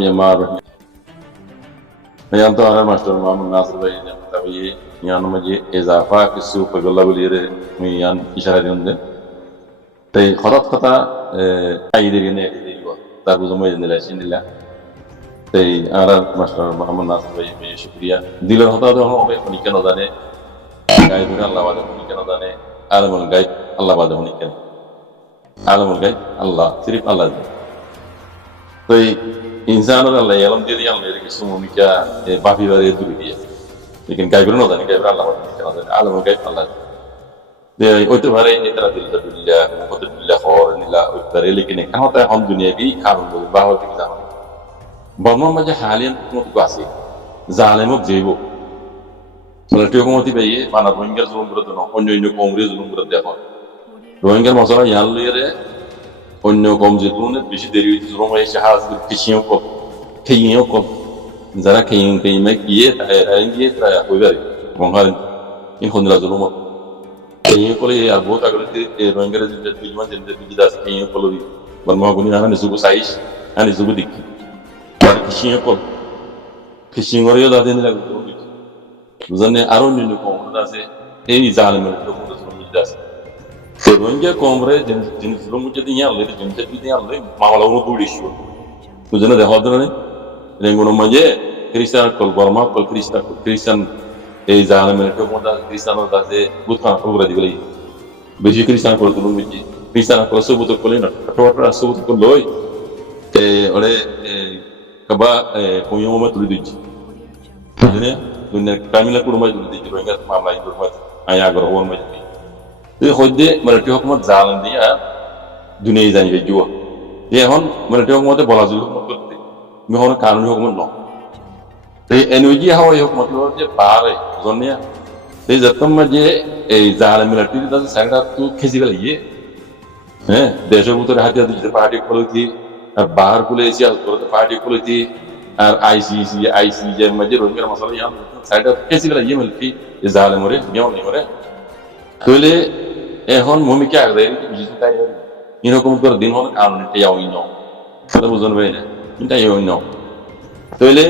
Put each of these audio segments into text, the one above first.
Myanmar yang to ara master Muhammad Nasir bhai ne tabi yan maji izafa kisu pagalla bulire mi yan ishara dinde tay kharat kata aydir ne digo tabu zomo dinle sindilla tay ara master Muhammad Nasir bhai be shukriya dilar hota do hobe nikano dane gai bura Allah wada nikano dane alamul gaib Allah wada nikano alamul gaib Allah sirf Allah तो इंसान और अल्लाह यालम दे दिया मेरे किस्म में क्या बाफी वाले दूरी दिया लेकिन क्या करूँ ना जाने क्या अल्लाह वाला क्या आलम में क्या अल्लाह दे वो तो हमारे ये तरह दिल दिल्ला मुकद्दर दिल्ला खौर निला उतरे लेकिन क्या होता है हम दुनिया की खाम लोग बाहर की जाना बर्मा में जो हालियन मुझ कासी जालिम और जेबो मलटियों को मोती भाई माना रोहिंग्या जुलूम करते ना अन्य कॉमरे जुलूम करते हैं रोहिंग्या मसाला याल ले অন্য কম যে তুনে বেশি দেরি হইতে জরম হয় জাহাজ খেয়েও কম যারা খেয়ে গিয়ে গিয়ে তারা হইবারে মহার ইন খন্দরা জরম খেয়ে কলে আর বহুত আগলে রোহিঙ্গারে যে বিলমান যে বিজিদা খেয়ে কলরি বর্মা গুনি না সুগু সাইস আনি সুগু দিকি আর খেয়ে করিও দাদিন লাগে বুঝনে আরো নিন কম আছে এই জালেমের তো কোনো জরম আছে Rohingya komre jenis belum jadi nyale, jenis jadi nyale, malah orang tulis. Tujuannya dah ada ni, rengono maje Kristen kol Burma kol Kristen zaman mereka muda Kristen orang dah bukan orang di beli. Baju Kristen kol tu lumiji, Kristen kol sebut kol ini, atau sebut kol loi, oleh kaba punya umat tulis dici. Tujuannya, dunia kami lah kurma tulis dici, Rohingya malah itu kurma ayah gerawal maje. तो खुदे मराठी हुकूमत जालन दिया दुनिया जानी के जुआ ये हन मराठी हुकूमत बोला जुआ हुकूमत करते मैं हन कानूनी हुकूमत नो तो एनओजी हवा ये हुकूमत लो जे बाहर है जोनिया तो जब तक मुझे जालन मराठी तो साइड तो किसी का ये हैं देशों को तो रहते हैं जिसे पार्टी खोली थी और बाहर खोले ऐसी तो पार्टी खोली थी और आईसीसी जे मुझे रोहिंग्या मसला यहाँ साइड किसी का ये मिलती ये जालन मरे ये नहीं मरे तो ले এখন ভূমিকা আগে বুঝতে তাই এরকম করে দিন হল কারণ এটা যাওই ন সেটা বুঝুন ভাই না এটা যাওই ন তাহলে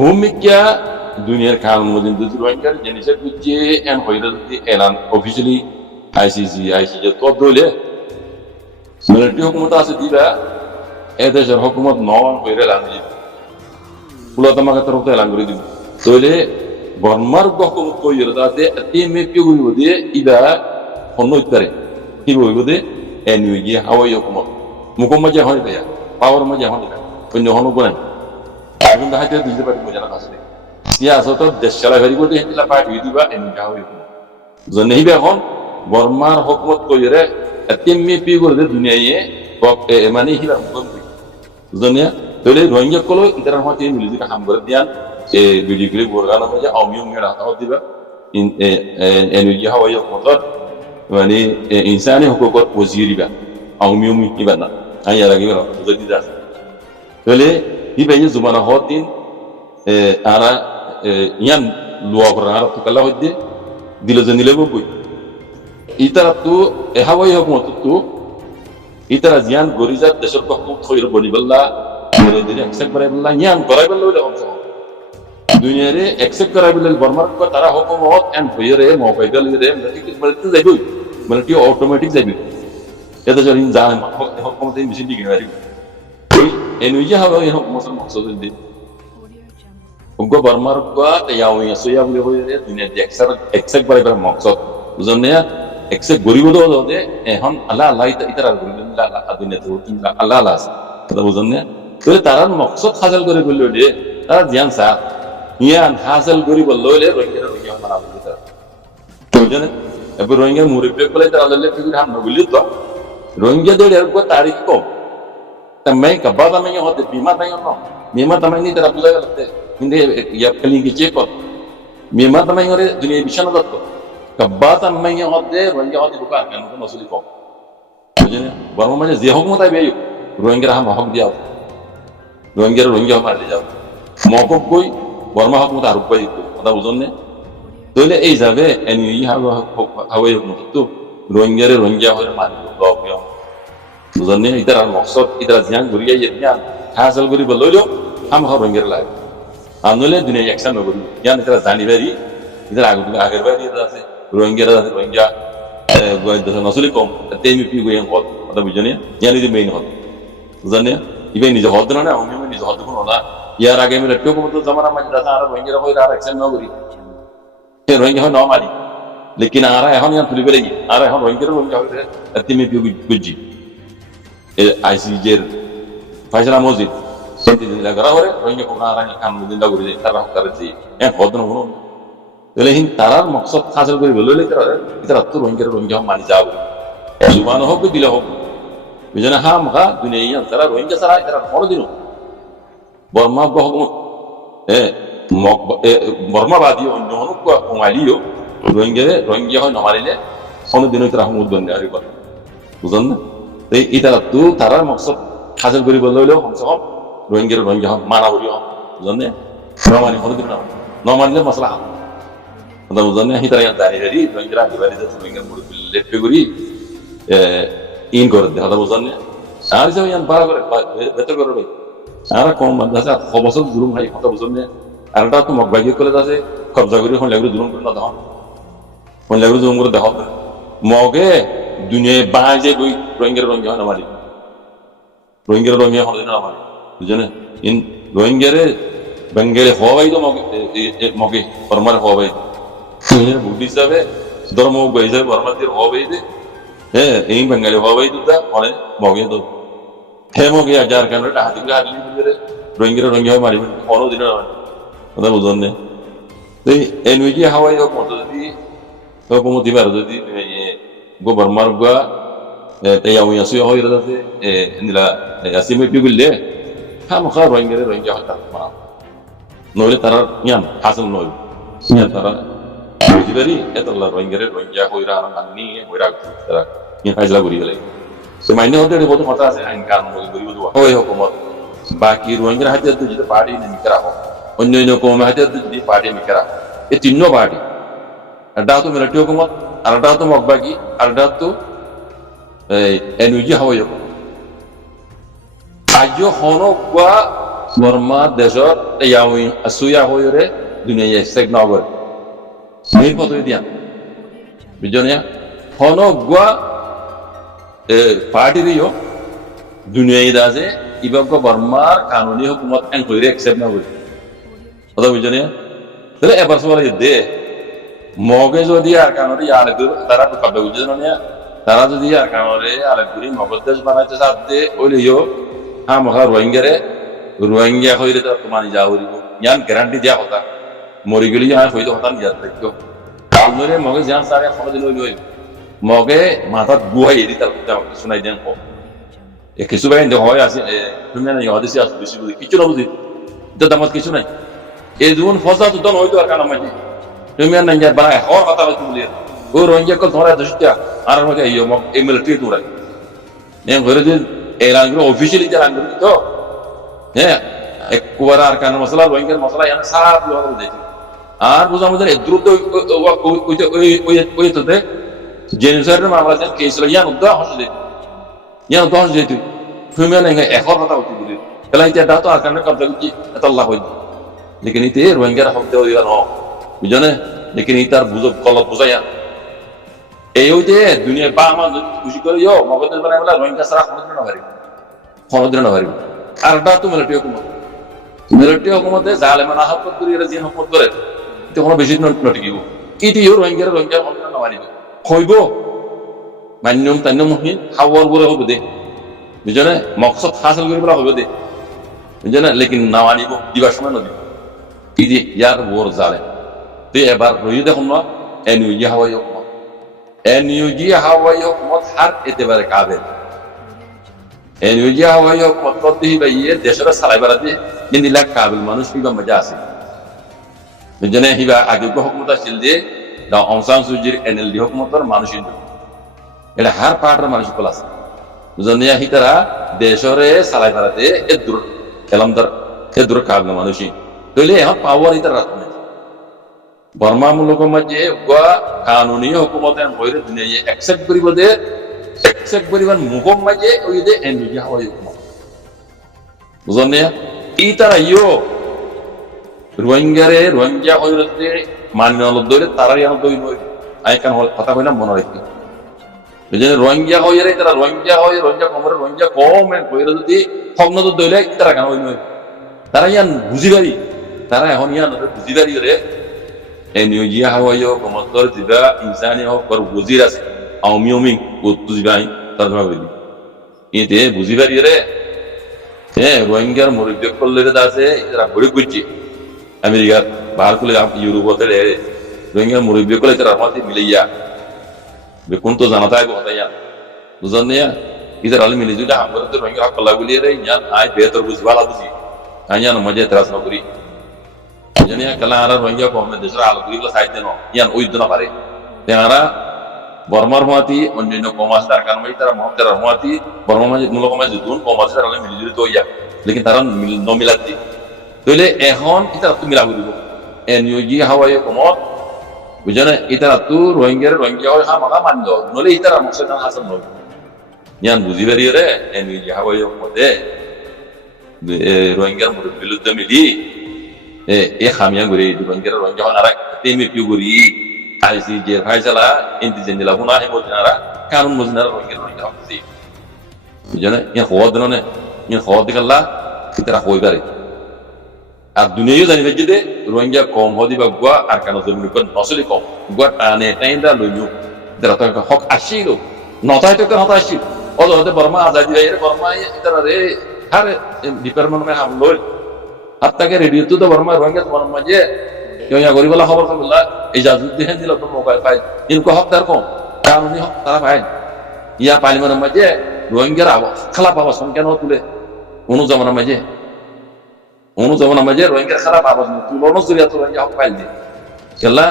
ভূমিকা দুনিয়ার কারণ মধ্যে দুই রোহিঙ্গার জিনিসের বুঝে এন হইরা যদি এলান অফিসিয়ালি আইসিসি তো দলে মিলিটারি হুকুমত আছে দিবা এদেশের হুকুমত নন হইরা এলান দিব পুলাতমাকে তরফ থেকে এলান করে দিব তাহলে বর্মার হুকুমত কইরা দাতে এমএ পিউ দিয়ে ইদা অন্য ইত্যাদি কি বলবো দে এনইজি হাওয়াই হুকুমত মুকম মাঝে হয় দেয়া পাওয়ার মাঝে হয় না অন্য হনো কোন এখন দেখা যায় দিতে পারি মজা না আসলে সিয়াসত দেশ চালাই হরি বলতে হিলা পার্টি দিবা এনইজি হাওয়াই হুকুমত জনেহিবে এখন বর্মার হুকুমত কইরে এতিমি পি করে দুনিয়ায়ে মানে হিলা হুকুম জনিয়া তলে রোহিঙ্গা কলো ইতার হতে মিলি দিকা হাম করে দিয়ান ভিডিও ক্লিপ বর্গানা মাঝে আমিও মেড়া হাও দিবা এনইজি হাওয়াই হুকুমত মানে ইনসানি হুকুকত ওজিরি বা আউমিউমি ইবানা আইয়া লাগি বলা যদি দাস তলে হিবাই জুমানা হতিন আরা ইয়ান লুয়া করা তো কলা হইদে দিলে জনিলে বই ইতারা তো হাওয়াই হুকুমত তো ইতারা জিয়ান গরিজাত দেশের হুকুমত খইর বলি বল্লা মেরে দিলে একসেপ্ট করে বল্লা ইয়ান করাই বল্লা বলে হমসা দুনিয়ারে একসেপ্ট করাই বলে বর্মার কো তারা হুকুমত এন হইরে মোবাইল রে মলতে যাইবো মলটি অটোমেটিক যাইবো এটা যদি জান হুকুমত মেশিন দিকে পারি এনইজি হাওয়া এই হুকুমত মকসদ দি উগো বর্মার কো ইয়াও ইয়াসয়া বলে হইরে দুনিয়া একসেপ্ট করে মকসদ বুঝনে একসেপ্ট গরিব দে এখন আল্লাহ আল্লাহ ইতারা গরিব আল্লাহ দুনিয়া তো আল্লাহ আল্লাহ কথা বুঝনে তো তারা মকসদ হাসিল করে বললে তারা জ্ঞান সা ইয়ান হাসিল করি বললে রোহিঙ্গা মানা বলি তারা তো জানে এবার রোহিঙ্গা মুরিবে বলে তারা আল্লাহ ফিকির হাম বলি তো রোহিঙ্গা দে এর কো তারিখ কম তামাই কবা তামাই হতে বিমা তাই ন বিমা তামাই নি তারা বুঝা গেলতে কিন্তু ইয়া কলিঙ্গি চেক কর বিমা তামাই করে দুনিয়া বিশাল দত্ত কবা তামাই হতে রোহিঙ্গা হতে বুকা কেন কোন আসলি কম বুঝেন বড় মানে যে হুকুমত আইবে রোহিঙ্গা হাম হক দিও রোহিঙ্গা মারলে যাও মকব কই বর্মা হুকুমত আর উপায় কথা বুঝনে তাহলে এই যাবে এনইজি হাওয়াই হুকুমত তো রোহিঙ্গা হয়ে মারি বুঝনে ইতার মকসদ ইতার জিয়ান ঘুরিয়া ইয়া হাসিল করিব লইলেও আমার রোহিঙ্গার লাগে আর নইলে দুনিয়া একসাথ নগরী ইয়ান এটা জানি বাড়ি এদের আগের বাড়ি আছে রোহিঙ্গারা আছে রোহিঙ্গা নসলি কম তেমি পি গইয়ান হল কথা বুঝনি ইয়ানি যে মেইন হল বুঝনি ইবে নিজে হদ না আমি নিজে হদ কোনো না ইয়ার আগে আমি রেট্টো কম তো জামানা মাঝে দাদা আর রোহিঙ্গারা হই আর একসাথ নগরী রোহিঙ্গা হয় নমালি লেকিন আর এখন ইয়ান তুলি বেলে আর এখন রোহিঙ্গা হইলে তেমি পি গুজি আইসিজের ফাইসলা মসজিদ সেন্টি দিন লাগা হরে রোহিঙ্গা কোন আর কাম দিন লাগা করে তারা করে যে এক হদ না কোনো তাহলে হিন তারার মকসদ হাসিল করে বললে তারা তো রোহিঙ্গা মানি যাবে জুবান হোক দিলে হোক বুঝলেন হা মা দুনিয়া তারা রোহিঙ্গা ছাড়া তারা কোনোদিনও বর্মা হুকুমত বর্মাবাদী অন্য হনুক কমালিও রোহিঙ্গা হয় নমালিলে কোনোদিনও তারা হুকুমত বন্ধ হারিব বুঝলেন না এই তারা তো তারার মকসদ হাসিল করে বললেও কমসে কম রোহিঙ্গা মানা হরিও বুঝলেন নমানি কোনোদিন নমানিলে মশলা কথা বুঝলেন হিতারা দাঁড়িয়ে দাঁড়িয়ে রোহিঙ্গা আগে রোহিঙ্গা লেটপে করি ইন করে দেয় কথা বুঝলেন আর হিসাবে ইয়ান ভাড়া করে বেতর করে আর কম আছে অবসর জুলুম হয় কথা বুঝলেন আর একটা তো মগবাগি করে আছে কবজা করে হন লাগলে জুলুম করে না দেওয়া হন লাগলে জুলুম করে দেওয়া মগে দুনিয়ায় বাজে গই রোহিঙ্গা হয় না মারি রোহিঙ্গা হলে না মারি বুঝলেন ইন রোহিঙ্গারে বেঙ্গলে হওয়াই তো মগে বর্মার হওয়াই বুদ্ধি হিসাবে ধর্ম হিসাবে বর্মাদের হওয়াই দে হ্যাঁ এই বেঙ্গালি হওয়াই তো অনেক মগে তো হে মগে যার কারণে হাতি করে হারলি রোহিঙ্গা হয় মারিবেন কোনো দিন কথা বুঝলেন না তো এই নুইজি হাওয়াই হোক মতো যদি কমতি বার যদি গো বর্মার গা তাই আমি আসি হয় রাতে নিলা আসি মই পিগুললে হ্যাঁ মুখা রোহিঙ্গা হতা মা নইলে তারা ইয়ান হাসিল নয় ইয়ান তারা বুঝিবারি এতলা রোহিঙ্গা হইরা আনি হইরা তারা ইয়ান ফাইজলা করি গেলে সে মাইনে হতে বহুত কথা আছে আইন কানুন করি বুঝবা হয় হুকুমত বাকি রোহিঙ্গার হাতে যদি পার্টি নিকরা হয় অন্য কম হাতে যদি পার্টি নিকরা এই তিননো পার্টি আড্ডা তো মিলিটারি হুকুমত আরটা তো মগবাগি আরটা তো এনইজি হয় আজ হনকা বর্মা দেশর ইয়াউই আসুয়া হইরে দুনিয়া সেক নগর মেইন পথ দিয়া বুঝনিয়া হনকা পার্টি দিও দুনিয়ায় দাজে ইবাক বর্মার কানুনি হুকুমত এন হইরে একসেপ্ট নগর কথা বুঝনিয়া তাহলে এবার সবাই দে মগে যদি আর কারণে আরেক তারা কবে বুঝছেন না তারা যদি আর কারণে আরেক গুলি মগজ দেশ বানাইতে চাচ্ছে ওইলেও হ্যাঁ মহা রোহিঙ্গা হইলে তারা তো মানি যাওয়া হইব ইয়ান গ্যারান্টি দেওয়া কথা মরি গেলি হয়তো হতান ইয়াদ দেখো কাল নইলে মগে যান সারে কোনোদিন হইল হইব মগে মাথাত গুহাই এদি তার শোনাই দেন কম কিছু বাই হয় আছে তুমি না ইহাদেশি আসো বেশি বুঝি কিছু না বুঝি এটা দামত কিছু নাই এই জীবন ফসা তো দন হইতো আর কানা মাঝে তুমি আর নাই বানায় হওয়ার কথা হয়তো বলি ও রোহিঙ্গা কল ধরা দশটা আর আমাকে এই মিলিটারি তোরা নেম ঘরে দিন এলান করে অফিসিয়ালি এলান করে তো হ্যাঁ একবার আর কানা মশলা রোহিঙ্গার মশলা এখানে সারা বিভাগ দেখি আর বুঝা আমাদের দ্রুত ওই তো দে জেনুসাইডের মামলা যেন কেস ইয়ান উদ্দা হস দে তুই তুমি আর এখন কথা হইতে বলি এলা এটা তো আর কানে কবজা করছি এত আল্লাহ হই লেকিন ইতে রোহিঙ্গার হক দেওয়া দিবা ন বুঝনে লেকিন ইতার বুঝো গলত বুঝাইয়া এই হইতে দুনিয়া বা আমার খুশি করে মগজের বানাই বলা রোহিঙ্গা সারা খনদিন না পারিব আর এটা তো মিলিটারি হুকুমতে জালেমানা হকত করি এরা জিন হুকুমত করে এটা কোনো বেশি নটিকিব ইতি রোহিঙ্গা খনদিন না পারিব হইব মান্যম তান্যম হাওয়ার বলে হইব দে বুঝনে মকসদ হাসিল করি বলা হইব দে বুঝনে লেকিন না আনিব দিবার সময় নদী ইদি ইয়ার ওর জালে তুই এবার রই দেখুন না এনইউজি হাওয়াই হুকুমত হার এতেবারে কাবেল এনইউজি হাওয়াই হুকুমত করতে হিবাইয়ে দেশের সালাই বাড়াতে নিলা কাবিল মানুষ হিবা মজা আছে বুঝনে হিবা আগে হুকুমত আসছিল যে অং সান সুজির এনএলডি হুকুমতর মানুষ এটা হার পার্টের মানুষ কল আছে বুঝনে হিতারা দেশরে সালাই বাড়াতে এদুর এলামদার এদুর কাবিল মানুষই তইলে এখন পাওয়ার ইতার রাত নাই বর্মা মূলক মাঝে কানুনি হুকুমতে হইরে দুনিয়া একসেপ্ট করিব দে একসেপ্ট করিবার মুখম মাঝে ওই দে এনইজি হাওয়াই হুকুমত বুঝনে ই তারা রোহিঙ্গা হইতে মান্য দইলে তারাই আনো দই নই আইকান কথা কই না মনে রাখি বুঝনে রোহিঙ্গা হইরে তারা রোহিঙ্গা কমে কইরা যদি হগ্ন দইলে তারা কেন হই নই তারা ইয়ান বুঝিবারি তারা এখন ইয়ান বুঝিবারি রে এই নিউজিয়া হাওয়াইও কমতর দিবা ইনসানি হোক পর বুঝির আছে আওমিওমি বুঝিবাই তার ভাবে এতে বুঝিবারি রে রোহিঙ্গার মুরব্বী করলে আছে এরা ঘুরে ঘুরছে আমেরিকার বাহার করলে ইউরোপতে রোহিঙ্গার মুরব্বী করলে তারা আমাদের মিলাইয়া কোন তো জানা তাই বলতাইয়া বুঝলেন না ইধার আল মিলি যদি আমরা তো রোহিঙ্গা হক কল্লা বলিয়ে রে ইয়ান আয় বেহতর বুঝি ভালো বুঝি আইয়ান মজা ত্রাস না করি জানিয়া কালা আর রোহিঙ্গা কমে দেশের আলো গুলো সাইড দেন ইয়ান ওই দিন পারে তেনারা বর্মার হওয়াতি অন্যান্য কমাস তার কারণ তারা মহত্তের হওয়াতি বর্মা মাঝে মূলক মাঝে দুন কমাস তারা মিলিজুলি তো ইয়া লেকিন তারা নমিলাতি তাহলে এখন এটা তো মিলা করিব এনইউজি হাওয়াই কমত বুঝেন এটা তো রোহিঙ্গা হয় হামাকা মান্য নলে এটা মকসদ হাসান নয় ইয়ান বুঝি পারিয়ে রে এনইউজি হাওয়াই মতে রোহিঙ্গার বিরুদ্ধে মিলি খামিয়া ঘুরে রোহিঙ্গা হন আর তেমনি পিউ ঘুরি আইসি যে ফাইসালা ইন্তিজেন দিলা হুনা হে বলছিনারা কারণ বুঝিনারা রোহিঙ্গা হচ্ছে বুঝেন ইয়া হওয়া দিন না ইয়া হওয়া দিকাল্লা তারা হই পারে আর দুনিয়াও জানিবে যে রোহিঙ্গা কম হদি বা গুয়া আর কেন জমি নসলি কম গুয়া টানে টাইমটা লইনু তারা তো হক আসিল নতায় তো হতা আসিল অদে বর্মা আজাদি রে বর্মা তারা রে হার ডিপার্টমেন্ট মে হাম লই হাত্তাকে রেডিও তো বর্মা রোহিঙ্গা বর্মা যে ইয়া গরিবলা খবর বললা ইজাজত দিয়ে দিল তো মোবাইল পাই ইনকো হকদার কম কানুনি হক তারা পায় ইয়া পার্লিমেন্টের মাঝে রোহিঙ্গার খারাপ আওয়াজ কেন তুলে অনুজমানের মাঝে রোহিঙ্গার খারাপ আওয়াজ তুলনো জরিয়া তো রোহিঙ্গা হক পাইল দিয়ে খেলা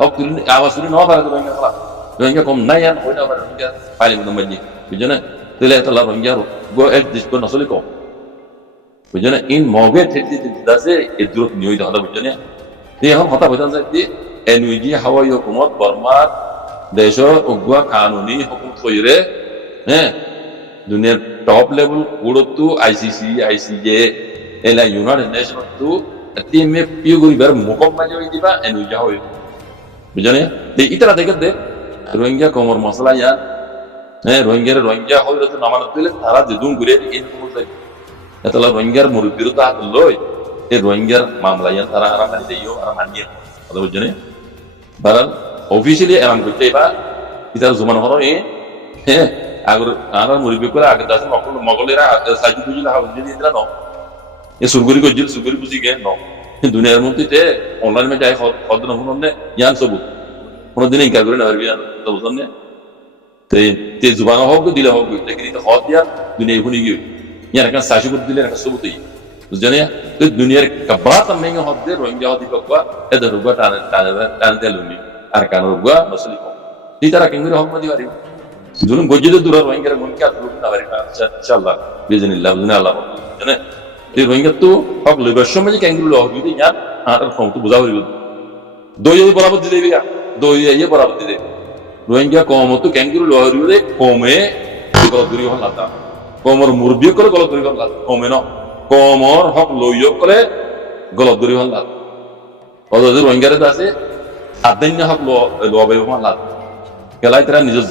হক তুলি আওয়াজ তুলি নয় পারে রোহিঙ্গা খারাপ রোহিঙ্গা কম নাই আর হই না পারে রোহিঙ্গা পার্লিমেন্টের মাঝে বুঝছেন তুলে তাহলে রোহিঙ্গা গো এক দেশ করে নসলি কম বুঝছেন ইন মগে ঠেকি আছে এ দূরত নিয়ে হতা বুঝছেন এখন হতা বুঝান যায় এনইউজি হাওয়াই হুকুমত বর্মার দেশ উগুয়া কানুনি হুকুম কইরে দুনিয়ার টপ লেভেল গুড়তো আইসিজে এলা ইউনাইটেড নেশন তো তিমে পিউ গরিবার মুকম্মা জই দিবা এনইউজি হাওয়াই বুঝছেন ইতারা দেখে দে রোহিঙ্গা কমর মশলা ইয়া রোহিঙ্গা হইলে তো নামানত দিলে তারা যেদুন ঘুরে এই সমস্যা এতলা রোহিঙ্গার মুরব্বির তো হাত লই এই রোহিঙ্গার মামলা ইয়া তারা আর মানি দেইও আর মানিয়ে কথা বুঝছেন বারাল অফিসিয়ালি এলান করতে বা ইতার জমান হলো আগর আর মুরব্বি করে আগে দাস মগলেরা সাইজু বুঝিলা হাউ যদি দিলা ন এ সুরগুরি গজিল সুরগুরি বুঝি গে ন দুনিয়ার মধ্যে তে অনলাইন মে যাই হদ না হুননে ইয়ান সবু কোন দিন ইনকার করে না পারবি তো বুঝছেন না তে জুবান হোক দিলে হোক লেকিন এটা হদ দিয়া দুনিয়া হুনি গই ইয়ার একটা সাইজু করে দিলে একটা সবু তৈ বুঝছেন তো দুনিয়ার কবাত মেঙ্গে হদ দে রোহিঙ্গা হদি কবা এদ রুগা টানে তেলুনি আর কান রুগা নসলি কম ইতারা কেঙ্গুরি হক মদি পারি জুলুম গজিদে দূর রোহিঙ্গার মনকে আর রুগ না পারি ইনশাআল্লাহ বিজনিল্লাহ বুঝনা আল্লাহ জানে এই রোহিঙ্গা তো হক লইবার সময় কেঙ্গুরি লহ যদি ইয়ার আর কম তো বুঝা হইব দই বরাবর দিলে বিয়া দই ইয়ে বরাবর দিলে রোহিঙ্গা কম তো কেঙ্গুরি লহ হইলে কমে গলত করি হল না কমর মুরবি করে গলত করি হল কমে ন কমর হক লইও করে গলত করি হল না অদর রোহিঙ্গারে আছে আদান্য হক লো বাইব হল না কেলাই তারা নিজের